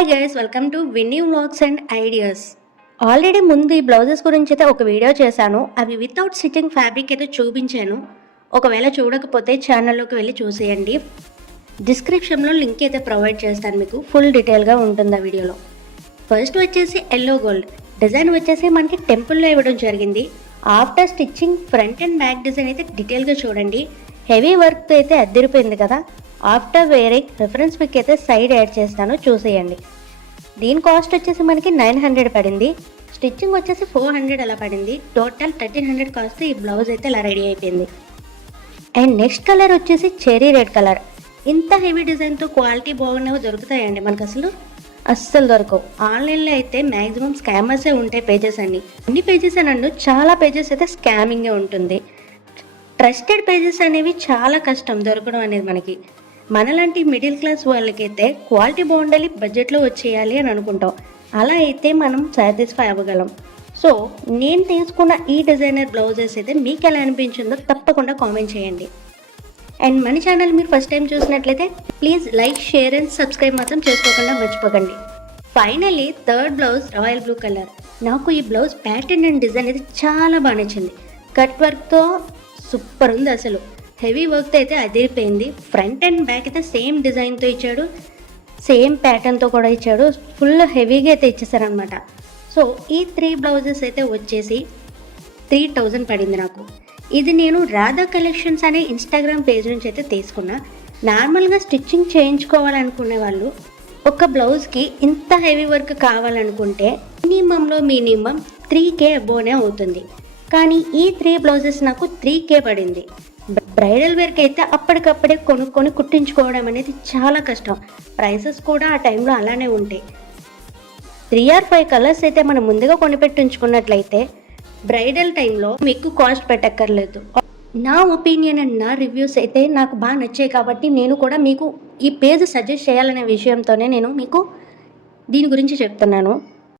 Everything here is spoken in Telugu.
Hi guys, welcome to Vinny vlogs and ideas. Already ముందు ఈ బ్లౌజెస్ గురించి అయితే ఒక వీడియో చేశాను. అవి వితౌట్ స్టిచ్చింగ్ ఫ్యాబ్రిక్ అయితే చూపించాను. ఒకవేళ చూడకపోతే ఛానల్లోకి వెళ్ళి చూసేయండి. డిస్క్రిప్షన్లో లింక్ అయితే ప్రొవైడ్ చేస్తాను, మీకు ఫుల్ డీటెయిల్గా ఉంటుంది ఆ వీడియోలో. ఫస్ట్ వచ్చేసి ఎల్లో గోల్డ్ డిజైన్ వచ్చేసి మనకి టెంపుల్లో ఇవ్వడం జరిగింది. After stitching front and back design అయితే డీటెయిల్గా చూడండి. హెవీ వర్క్తో అయితే అద్దరిపోయింది కదా. ఆఫ్టర్ వేరింగ్ రిఫరెన్స్ పిక్ అయితే సైడ్ యాడ్ చేస్తాను, చూసేయండి. దీని కాస్ట్ వచ్చేసి మనకి 900 పడింది. స్టిచ్చింగ్ వచ్చేసి 400 అలా పడింది. టోటల్ 1300 కాస్ట్ ఈ బ్లౌజ్ అయితే ఇలా రెడీ అయిపోయింది. అండ్ నెక్స్ట్ కలర్ వచ్చేసి చెరీ రెడ్ కలర్. ఇంత హెవీ డిజైన్తో క్వాలిటీ బాగున్నవి దొరుకుతాయండి మనకు? అస్సలు దొరకవు. ఆన్లైన్లో అయితే మ్యాక్సిమం స్కామర్సే ఉంటాయి పేజెస్ అన్ని పేజెస్ అనండు చాలా పేజెస్ అయితే స్కామింగే ఉంటుంది. ట్రస్టెడ్ పేజెస్ అనేవి చాలా కష్టం దొరకడం అనేది మనకి. మనలాంటి మిడిల్ క్లాస్ వాళ్ళకైతే క్వాలిటీ బాగుండాలి, బడ్జెట్లో వచ్చేయాలి అని అనుకుంటాం. అలా అయితే మనం సాటిస్ఫై అవ్వగలం. సో నేను తీసుకున్న ఈ డిజైనర్ బ్లౌజెస్ అయితే మీకు ఎలా అనిపించిందో తప్పకుండా కామెంట్ చేయండి. అండ్ మన ఛానల్ మీరు ఫస్ట్ టైం చూసినట్లయితే please like, share and subscribe మాత్రం చేసుకోకుండా మర్చిపోకండి. Finally third blouse royal blue colour. నాకు ఈ బ్లౌజ్ ప్యాటర్న్ అండ్ డిజైన్ అయితే చాలా బాగా నచ్చింది. కట్ వర్క్తో సూపర్ ఉంది అసలు. హెవీ వర్క్తో అయితే అదిరిపోయింది. ఫ్రంట్ అండ్ బ్యాక్ అయితే సేమ్ డిజైన్తో ఇచ్చాడు, సేమ్ ప్యాటర్న్తో కూడా ఇచ్చాడు. ఫుల్ హెవీగా అయితే ఇచ్చేసారనమాట. సో ఈ 3 బ్లౌజెస్ అయితే వచ్చేసి 3000 పడింది నాకు. ఇది నేను రాధా కలెక్షన్స్ అనే ఇన్స్టాగ్రామ్ పేజ్ నుంచి అయితే తీసుకున్నా. నార్మల్గా స్టిచ్చింగ్ చేయించుకోవాలనుకునే వాళ్ళు ఒక బ్లౌజ్కి ఇంత హెవీ వర్క్ కావాలనుకుంటే మినిమం 3K అబోనే అవుతుంది. కానీ ఈ 3 బ్లౌజెస్ నాకు 3K పడింది. బ్రైడల్ వేర్కి అయితే అప్పటికప్పుడే కొనుక్కొని కుట్టించుకోవడం అనేది చాలా కష్టం. ప్రైసెస్ కూడా ఆ టైంలో అలానే ఉంటాయి. 3 or 5 కలర్స్ అయితే మనం ముందుగా కొనిపెట్టించుకున్నట్లయితే బ్రైడల్ టైంలో ఎక్కువ కాస్ట్ పెట్టక్కర్లేదు. నా ఒపీనియన్ అండ్ నా రివ్యూస్ అయితే నాకు బాగా నచ్చాయి కాబట్టి నేను కూడా మీకు ఈ పేజ్ సజెస్ట్ చేయాలనే విషయంతోనే నేను మీకు దీని గురించి చెప్తున్నాను.